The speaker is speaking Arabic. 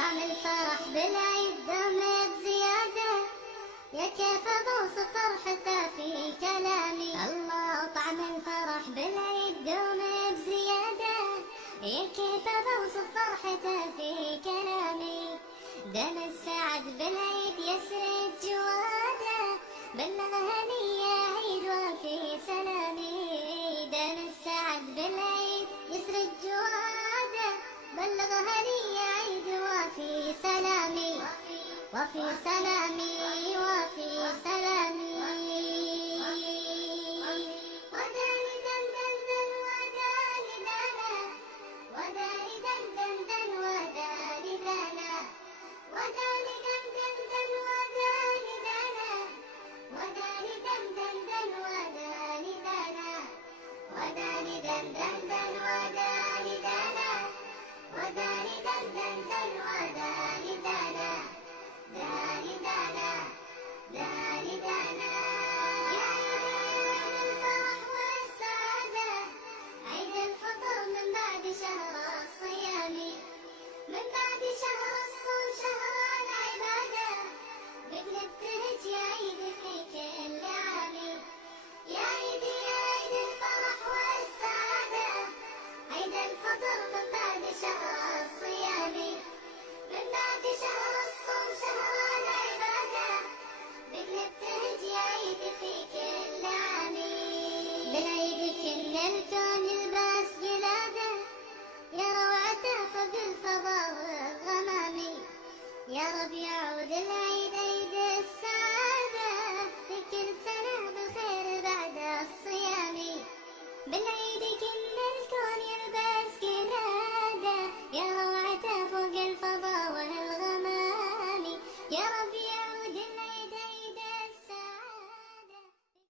طعم الفرح بالعيد دوم بزيادة، يا كيف بوصف فرحته في كلامي. الله طعم الفرح بالعيد دوم بزيادة، يا كيف بوصف فرحته في كلامي. دم السعد بالعيد يسرد جواده، بلغ هنية عيد وفي سلامي. دم السعد بالعيد يسرد جواده، بلغ هنية عيد وفي سلامي. وفي سلامي وفي سلامي. وداني دن دن دن وداني دنا، وداني دن دن دن وداني دنا، وداني دن دن دن وداني دنا، وداني دن دن دن وداني دنا، وداني دن دن دن وداني دنا، وداني دن دن دن وداني دنا، داني دنا داني دنا. يا عيد الفرح والسعادة، عيد الفطر من بعد شهر الصيام، من بعد شهر الصوم شهر العبادة، بك نبتهج يا عيد في كل عام. يا عيد الفرح والسعادة، عيد الفطر من بعد شهر الصيام، من بعد شهر الصوم شهر العبادة، بك نبتهج يا عيد في كل عام. بالعيد كل الكون يلبس جلادة، يا روعته فوق الفضاء والغمام. يا رب يعود العيد عيد السعادة، في كل سنة بالخير بعد الصيام. بالعيد كل الكون يلبس جلادة، يا روعته فوق الفضاء والغمام. يا رب